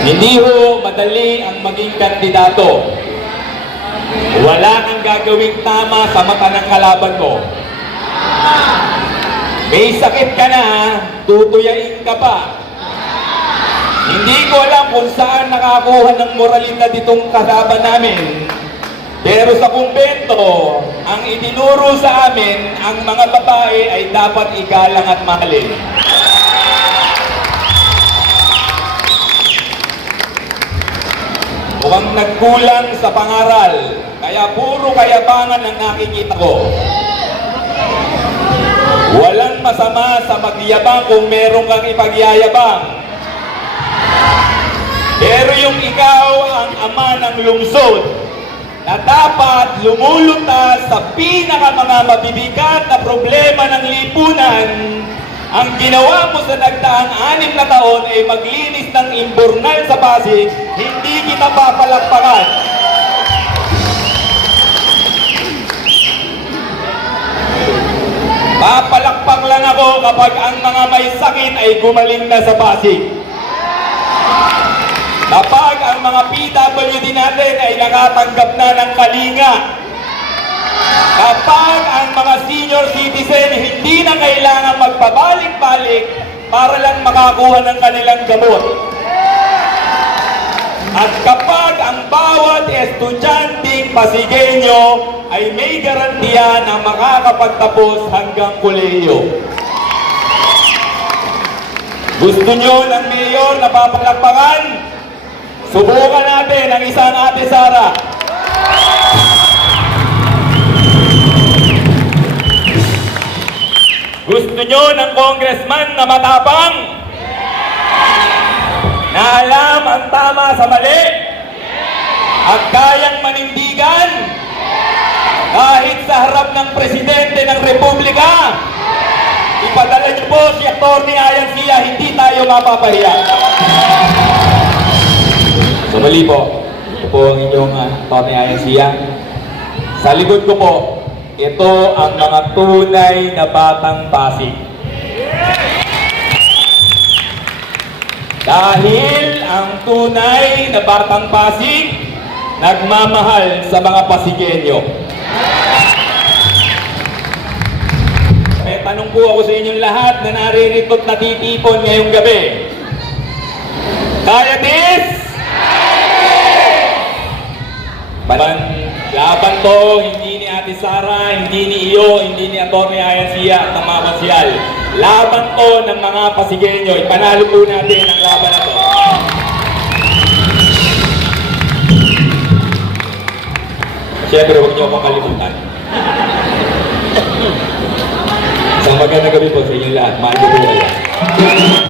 Hindi ho madali ang maging kandidato. Wala kang gagawing tama sa mata ng kalaban mo. May sakit ka na, tutuyain ka pa. Hindi ko alam kung saan nakakuha ng moralidad itong kalaban namin. Pero sa kumbento, ang itinuro sa amin, ang mga babae ay dapat igalang at mahalin. Mukhang nagkulang sa pangaral, kaya puro kayabangan ang nakikita ko. Walang masama sa magyabang kung meron kang ipagyayabang. Pero yung ikaw ang ama ng lungsod na dapat lumulutas sa mga mabibigat na problema ng lipunan, ang ginawa mo sa nagdaang 6 na taon ay maglinis ng imburnal sa Pasig, hindi kita papalakpakan. Papalakpak lang ako kapag ang mga may sakit ay gumaling na sa Pasig. Kapag ang mga PWD natin ay nakatanggap na ng kalinga. Kapag ang mga senior citizen hindi na kailangan magpabalik-balik para lang makakuha ng kanilang gamot. At kapag ang bawat estudyanteng Pasigueño ay may garantiya na makakapagtapos hanggang kolehiyo. Gusto nyo ng mayor na papalakpakan? Subukan natin ang isang Ate Sara. Gusto nyo ng congressman na matapang? Na alam ang tama sa mali? At kayang manindigan? Kahit sa harap ng presidente ng Republika? Ipadala nyo po si Atty. Ayancia, hindi tayo mapapahiya. So mali po, ito po ang inyong Atty. Ayancia. Sa likod ko po, ito ang mga tunay na batang Pasig. Dahil ang tunay na batang Pasig, nagmamahal sa mga Pasigueño. May tanong po ako sa inyong lahat na naririto at natitipon ngayong gabi. Kaya this? Laban to, hindi ni Ate Sara, hindi ni Iyo, hindi ni Atty. Ayancia at ng mga pasyal. Laban to ng mga Pasigueño. Ipanalo po natin ang laban na to. Siyempre, huwag niyo akong kalimutan. Isang magandang gabi po sa inyong lahat. Mahal ko po kayo.